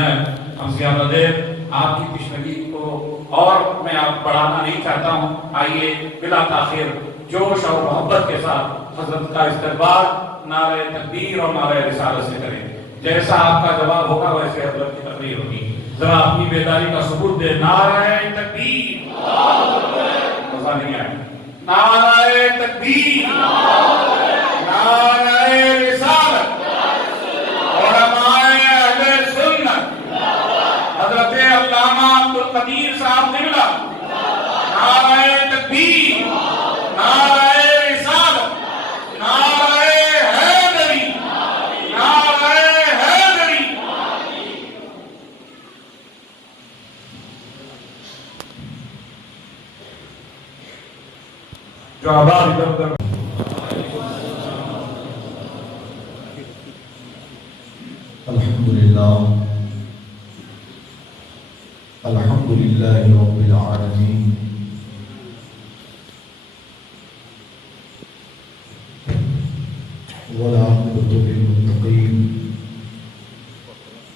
ہم زیادہ دیر آپ کی تشنگی کو اور میں آپ بڑھانا نہیں چاہتا ہوں. آئیے بلا تاخیر جوش اور محبت کے ساتھ حضرت کا استقبال نعرہ تکبیر اور نعرہ رسالت سے کریں. جیسا آپ کا جواب ہوگا ویسے حضرت کی تقریر ہوگی. ذرا اپنی بیداری کا ثبوت دے. نعرہ تکبیر، مزہ نہیں آیا. نعرہ تکبیر، نعرہ رسالت. علماء اہل سنت حضرت علامہ عبدالقدیر صاحب قبلہ، نعرہ تکبیر، نعرہ رسالت، نعرہ حیدری، نعرہ حیدری. جو آباد ادھر ادھر الحمد لله رب العالمين والعاقبة للمتقين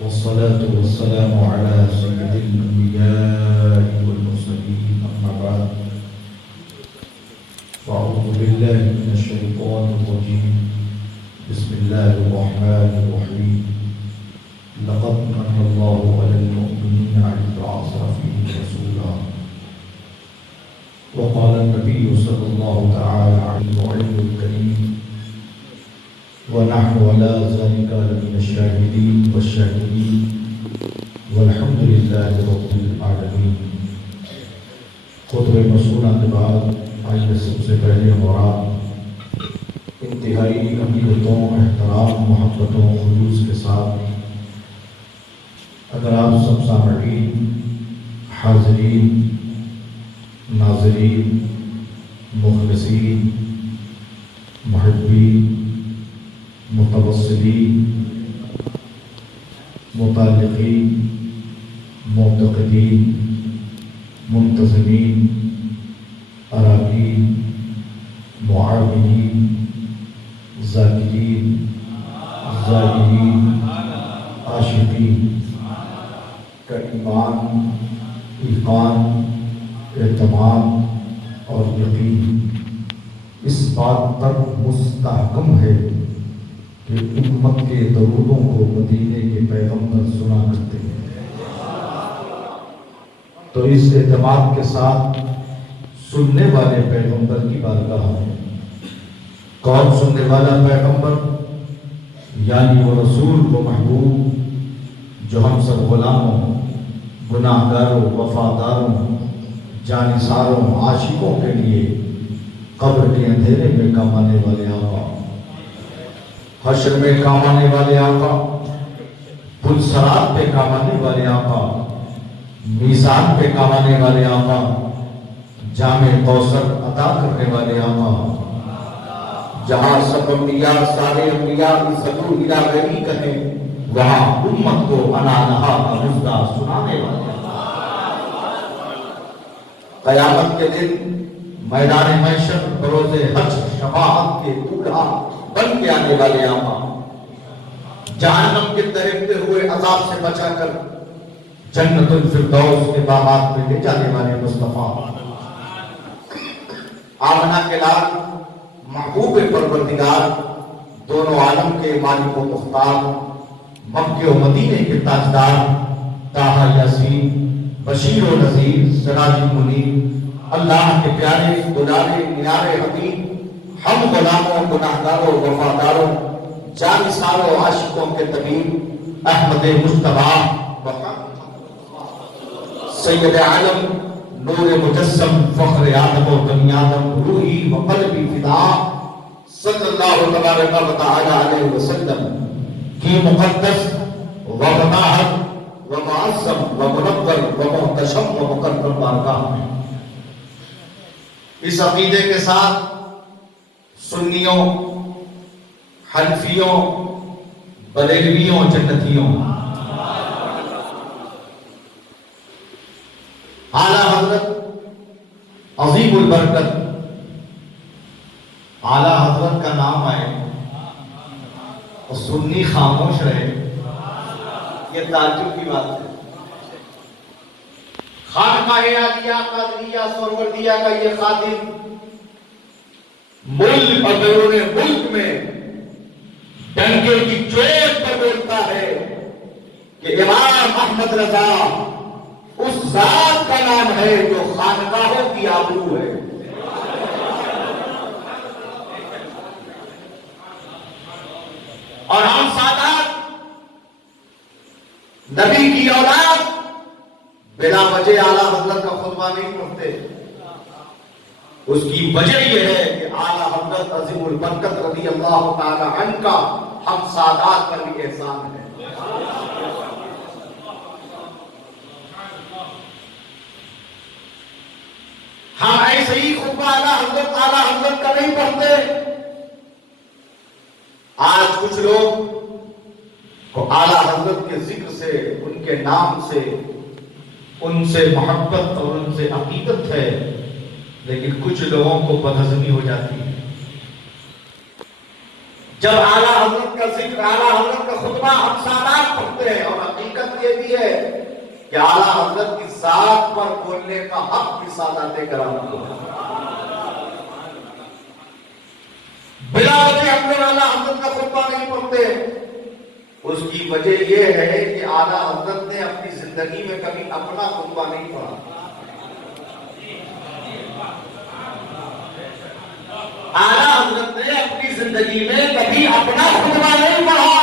والصلاة والسلام على سيد الأنبياء والمرسلين. أما بعد فأعوذ بالله من الشيطان الرجيم. بسم الله الرحمن الرحيم. لقد من الله على المؤمنين إذ بعث فيهم رسولا وقال النبي صلى الله تعالى عليه وسلم الكريم ونحن على ذلك لمن الشاهدين والشاكرين والحمد لله رب العالمين. خطبہ مسونہ کے بعد آئیے سب سے پہلے مراد انتہائی عقیدتوں، احترام، محبتوں، خلوص کے ساتھ اگر آپ سب سامعین، حاضرین، ناظرین، مخلصین، محبین، متوسلین، متعلقین، معتقدین، منتظمین، اراکین، معاونین، ذاکرین، زاہرین، عاشقین کا ایمان، ایقان، اعتماد اور یقین اس بات پر مستحکم ہے کہ امت کے درودوں کو مدینے کے پیغمبر سنا کرتے ہیں. تو اس اعتماد کے ساتھ سننے والے پیغمبر کی بارگاہ ہے. کون سننے والا پیغمبر؟ یعنی وہ رسول، وہ محبوب جو ہم سب غلاموں، گناہ گاروں، وفاداروں، جانثاروں، عاشقوں کے لیے قبر کے اندھیرے میں کام آنے والے آقا، حشر میں کام آنے والے آقا، پل صراط پہ کام آنے والے آقا، میزان پہ کام آنے والے آقا، جامع کوثر عطا کرنے والے آقا، جہاں سب انبیاء، سارے انبیاء صدور الہ غیبی کہیں وہاں امت کو انا لہا کا مژدہ سنانے والے. قیامت کے دن میدان محشر بروز حشر شفاعت کے دولہا بن کے آنے والے آقا، جہنم کے دہکتے ہوئے عذاب سے بچا کر جنت الفردوس کے باغات میں لے جانے والے مصطفیٰ، آمنہ کے لال، محبوب پروردگار، دونوں عالم کے مالک و مختار، مکے و مدینے کے تاجدار، طٰہٰ یاسین، بشیر و نذیر، سراج منیر، اللہ کے پیارے دلارے نثارے حبیب، ہم غلاموں، گناہگاروں، وفاداروں، جانثاروں، عاشقوں کے طبیب، احمد مجتبیٰ، سید عالم، نور مجسم، فخر آدم و بنی آدم، روحی و قلبی فدا، صلی اللہ تبارک و تعالی علیہ وسلم کی مقدس و مطہر و معظم و منور و محتشم و مکرم بارگاہ میں اس عقیدے کے ساتھ سنیوں، حنفیوں، بریلویوں، جنتیوں، اعلیٰ حضرت عظیم البرکت اعلیٰ حضرت کا نام آئے اور سنی خاموش رہے یہ تعجب کی بات ہے۔ خانقاہ عالیہ قادریہ سہروردیہ کا یہ خادم ملک اور بیرون ملک میں ڈنکے کی چوٹ پر بولتا ہے کہ امام احمد رضا اس ذات کا نام ہے جو خانقاہوں کی آبرو ہے۔ اور ہم سادات نبی کی اولاد بلا وجہ اعلیٰ حضرت کا خطبہ نہیں پڑھتے۔ اس کی وجہ یہ ہے کہ اعلیٰ حضرت عظیم البرکت رضی اللہ تعالی عنہ کا ہم سادات پر بھی احسان ہے۔ ہم ایسے ہی خطبہ اعلیٰ حضرت کا نہیں پڑھتے۔ آج کچھ لوگ کو اعلیٰ حضرت کے ذکر سے، ان کے نام سے، ان سے محبت اور ان سے عقیدت ہے، لیکن کچھ لوگوں کو بدہضمی ہو جاتی ہے۔ جب اعلیٰ حضرت کا ذکر، اعلیٰ حضرت کا خطبہ ہم سادات پڑھتے ہیں، اور حقیقت یہ بھی ہے کہ اعلیٰ حضرت کی ذات پر بولنے کا حق بھی سادات کرام کو ہے۔ بلا وجہ ہم لوگ اعلیٰ حضرت کا خطبہ نہیں پڑھتے۔ اس کی وجہ یہ ہے کہ اعلیٰ حضرت نے اپنی زندگی میں کبھی اپنا خطبہ نہیں پڑھا۔ اعلیٰ حضرت نے اپنی زندگی میں کبھی اپنا خطبہ نہیں پڑھا۔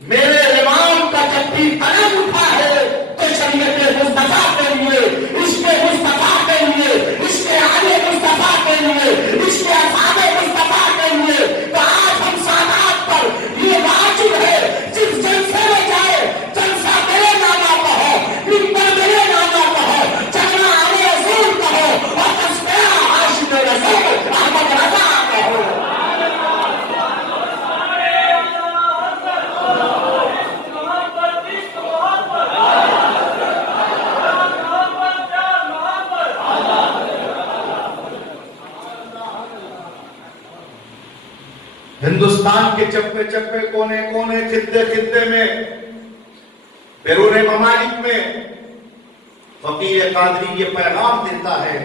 میرے امام کا جب بھی قلم اٹھا ہے تو شریعت مصطفیٰ کے لیے، عشق مصطفیٰ کے لیے، عشق آل مصطفیٰ کے لیے، عشق اصحاب مصطفیٰ کے لیے۔ تو آج ہم سادات پر یہ واجب ہے، جس جلسے میں جائے جلسہ میرے ناما کا ہو، منبر میرے ناما کا ہو، چلنا آل رسول کا ہو، اور تسبیح عاشق رسول احمد رضا کا ہو۔ ہندوستان کے چپے چپے، کونے کونے، خطے خطے میں، بیرون ممالک میں فقیر قادری یہ پیغام دیتا ہے،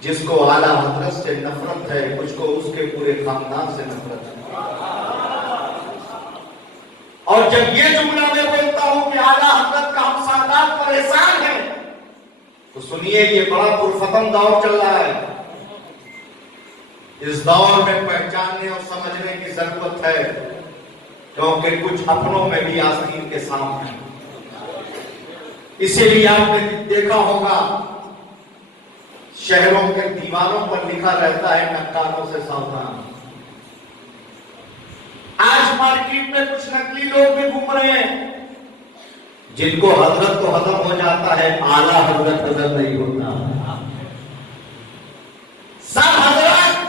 جس کو اعلیٰ حضرت سے نفرت ہے، کچھ کو اس کے پورے خاندان سے نفرت ہے۔ اور جب یہ جملہ میں بولتا ہوں کہ اعلیٰ حضرت کا ہم سادات پر احسان ہے، تو سنیے یہ بڑا پرفتن دور چل رہا ہے۔ اس دور میں پہچاننے اور سمجھنے کی ضرورت ہے، کیونکہ کچھ اپنوں میں بھی آستین کے سامنے ہیں۔ اسی لیے آپ نے دیکھا ہوگا شہروں کے دیواروں پر لکھا رہتا ہے نکالوں سے ساودھان۔ آج مارکیٹ میں کچھ نقلی لوگ بھی گھوم رہے ہیں، جن کو حضرت تو ہضم ہو جاتا ہے، اعلیٰ حضرت ہضم نہیں ہوتا۔ سب حضرت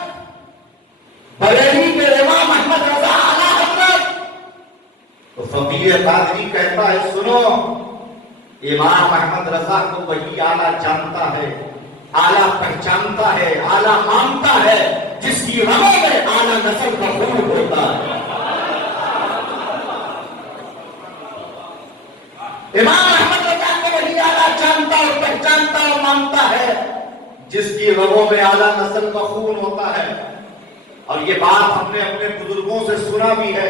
بریلی کے امام احمد رضا اعلیٰ حضرت، تو فقیر قادری کہتا ہے سنو، امام احمد رضا کو وہی اعلیٰ جانتا ہے، اعلیٰ پہچانتا ہے، اعلیٰ مانتا ہے، جس کی رگوں میں اعلیٰ نسل کا خون ہوتا ہے۔ امام احمد رضا کو وہی اعلیٰ جانتا اور پہچانتا اور مانتا ہے، جس کی رگوں میں اعلیٰ نسل کا خون ہوتا ہے۔ اور یہ بات ہم نے اپنے بزرگوں سے سنا بھی ہے،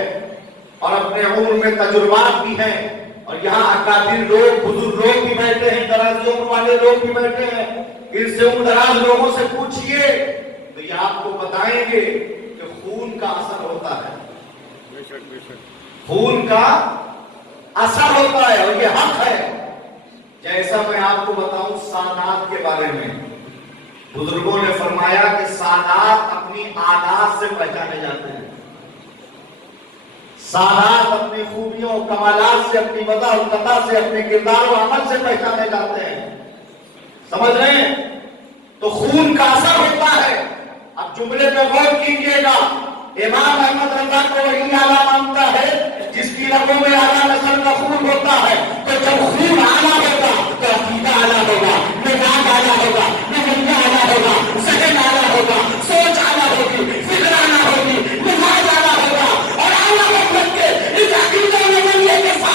اور اپنے عمر میں تجربات بھی ہیں، اور یہاں اکابر لوگ، بزرگ لوگ بھی بیٹھے ہیں، درازی عمر والے لوگ بھی بیٹھے ہیں۔ ان سے عمر دراز لوگوں سے پوچھئے تو یہ آپ کو بتائیں گے کہ خون کا اثر ہوتا ہے، خون کا اثر ہوتا ہے، اور یہ حق ہے۔ جیسا میں آپ کو بتاؤں سادات کے بارے میں، بزرگوں نے فرمایا کہ سادات اپنی عادات سے پہچانے جاتے ہیں، سادات اپنی خوبیوں، کمالات سے، اپنی وضع القطع سے، اپنے کردار و عمل سے پہچانے جاتے ہیں۔ سمجھ رہے ہیں؟ تو خون کا اثر ہوتا ہے۔ اب جملے پہ غور کیجئے گا، امام احمد رضا کو وہی اعلیٰ مانتا ہے جس کی رگوں میں اعلیٰ نسل کا خون ہوتا ہے۔ تو جب خون اعلیٰ ہوگا تو عقیدہ اعلیٰ ہوگا، مزاج اعلیٰ ہوگا، نظریہ اعلیٰ ہوگا، ذہن اعلیٰ ہوگا، سوچ اعلیٰ ہوگی، فکر اعلیٰ ہوگی، مزاج اعلیٰ ہوگا، اور اعلیٰ مطلب کے اس عقیدہ نظریے کے ساتھ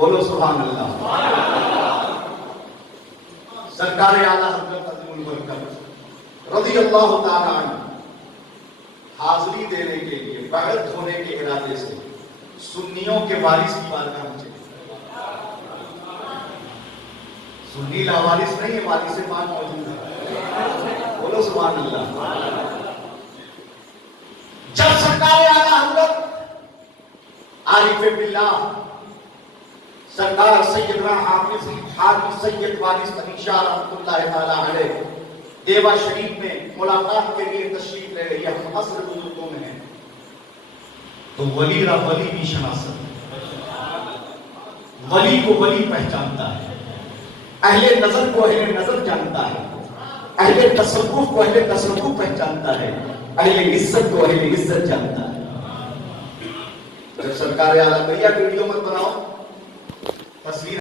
بولو سبحان اللہ. سرکار اعلیٰ حضرت عظیم البرکت رضی اللہ تعالیٰ عنہ حاضری دینے کے لیے بیعت ہونے کے ارادے سے سنیوں کے وارث کی بارگاہ میں چلے. سنی لاوارث نہیں ہے، وارث پاک موجود ہے. بولو سبحان اللہ. جب سرکار اعلیٰ حضرت عارف باللہ سرکار سیدنا حافظ حاجی سید وارث علی شاہ رحمۃ اللہ تعالی علیہ دیوا شریف میں ملاقات کے لیے تشریف لے گئے. ہم عصر بزرگوں میں ہیں تو ولی را ولی بھی شناست، ولی کو ولی پہچانتا ہے، اہل نظر کو اہل نظر جانتا ہے، اہل تصوف کو اہل تصوف پہچانتا ہے، اہل عزت کو اہل عزت جانتا ہے. جب سرکار اعلیٰ بھیا ویڈیو مت بناؤ، تصویر